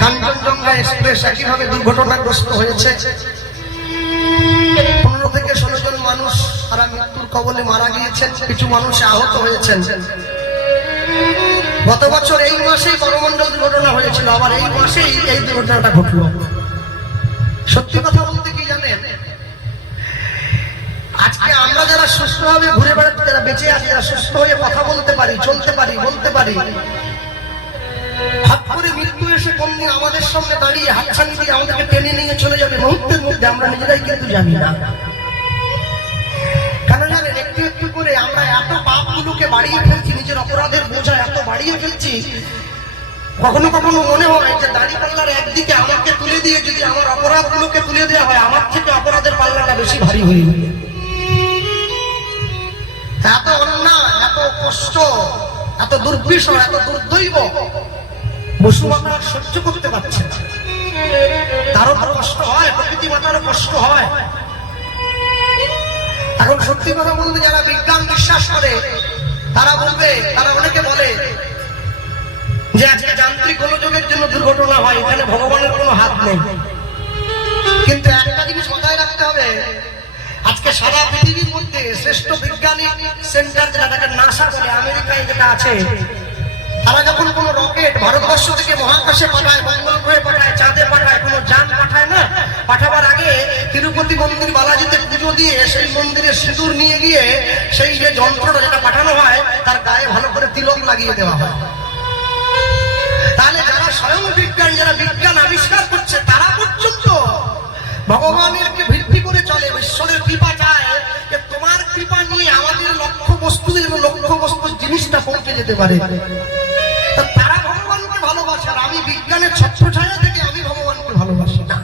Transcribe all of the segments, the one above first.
Kanchenjunga express একইভাবে দুর্ঘটনাগ্রস্ত হয়েছে। 15 থেকে 16 জন মানুষ তারা মৃত্যুর কবলে মারা গিয়েছেন, কিছু মানুষ আহত হয়েছেন। গত বছর এই মাসেই করমণ্ডল দুর্ঘটনা হয়েছিল, আবার এই মাসেই এই দুর্ঘটনাটা ঘটলো। সত্যি কথা বলতে কি জানেন, আজকে আমরা যারা সুস্থভাবে ঘুরে বেড়াতে, যারা বেঁচে আছি, যারা সুস্থ হয়ে কথা বলতে পারি, চলতে পারি, বলতে পারি, হাত করে মৃত্যু এসে কোনদিন আমাদের সামনে দাঁড়িয়ে হাতছানি দিয়ে আমাদেরকে টেনে নিয়ে চলে যাবে মুহূর্তের মধ্যে, আমরা নিজেরাই কিন্তু জানি না। কেন জানেন, একটু একটু করে আমরা এত পাপগুলোকে বাড়িয়ে ফেলছি, নিজের অপরাধের বোঝা এত বাড়িয়ে ফেলছি। কখনো কখনো মনে হয় যে দাড়ি পাল্লার একদিকে আমাকে তুলে দিয়ে যদি আমার অপরাধগুলোকে তুলে দেওয়া হয়, আমার থেকে অপরাধের পাল্লাটা বেশি ভারী হয়ে যাবে। এত অন্যায়, এত কষ্ট, এত দুর্বিষহ, এত দুর্দৈব পশু মাতার সহ্য করতে পারছে না। তারও তো কষ্ট হয়, প্রকৃতি মাতারও কষ্ট হয়। এখন সত্যি কথা বলতে যারা বিজ্ঞান বিশ্বাস করে তারা বলবে, তারা অনেকে বলে যে আজকে যান্ত্রিক গোলযোগের জন্য দুর্ঘটনা হয়, এখানে ভগবানের কোনো হাত নেই। কিন্তু একটা জিনিস মাথায় রাখতে হবে, আজকে সারা পৃথিবীর মধ্যে শ্রেষ্ঠ বিজ্ঞানিক সেন্টার যেটাকে নাসা বলে, আমেরিকায় যেটা আছে, তারা যখন কোনো রকেট ভারতবর্ষ থেকে মহাকাশে পাঠায়, মঙ্গল গ্রহে পাঠায়, চাঁদে পাঠায়, কোনো যান পাঠায় না, পাঠাবার আগে তিরুপতি মন্দির বালাজিতে পুজো দিয়ে সেই মন্দিরে সিঁদুর নিয়ে গিয়ে সেই যে যন্ত্রটা যেটা পাঠানো হয় তার গায়ে ভালো করে তিলক লাগিয়ে দেওয়া হয়। তাহলে যারা স্বয়ং বিজ্ঞান, যারা বিজ্ঞান আবিষ্কার করছে, তারা পর্যন্ত ভগবানের ভিত্তি করে চলে, ঈশ্বরের কৃপা চায় যে তোমার কৃপা নিয়ে আমাদের লক্ষ্য বস্তু, লক্ষ্য বস্তু জিনিসটা পৌঁছে যেতে পারে। তারা ভগবানকে ভালোবাসে, আর আমি বিজ্ঞানের ছত্রছায়া থেকে আমি ভগবানকে ভালোবাসি না।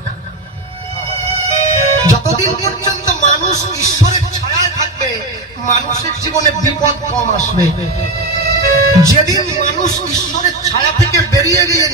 যতদিন পর্যন্ত মানুষ ঈশ্বরের ছায়ায় থাকবে, মানুষের জীবনে বিপদ কম আসবে। যেদিন মানুষ ঈশ্বরের ছায়া থেকে বেরিয়ে গিয়ে